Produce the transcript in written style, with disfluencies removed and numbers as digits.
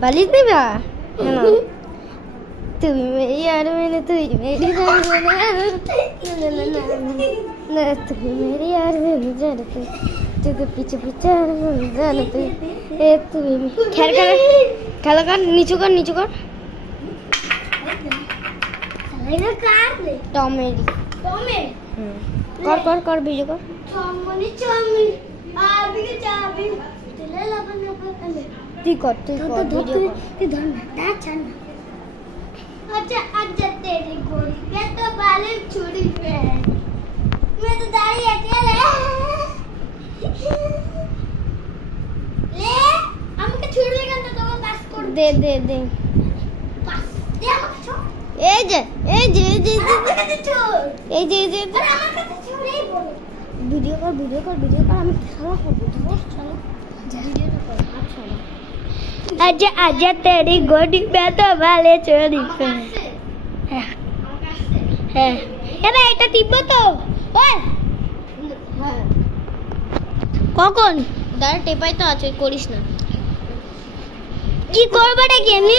बालिश देगा है ना तू मेरी यार मैंने तू मेरी जान ना तू मेरी यार मैंने जानते तू तो पीछे पीछे जानते ए तू खैर खेला कर नीचे कर चलेगा कार दे टॉमे कर वीडियो कर चामी आबी के चाबी ले ला बन तू कर वीडियो कर धर ना चल अच्छा तेरी गोरी ये तो बाले छुरी पे है मैं तो दाढ़ी अकेले ले हम के छुरी लेगा तो पास कर दे पास दे हम छोड़ ए जे वीडियो कर हम साला आजा तेरी गोदी में तो वाले चोरी पे है এরা এটা টিপবো তো ওই কখন দাঁড়া টেপাই তো আছে করিস না কি করবটা কি আমি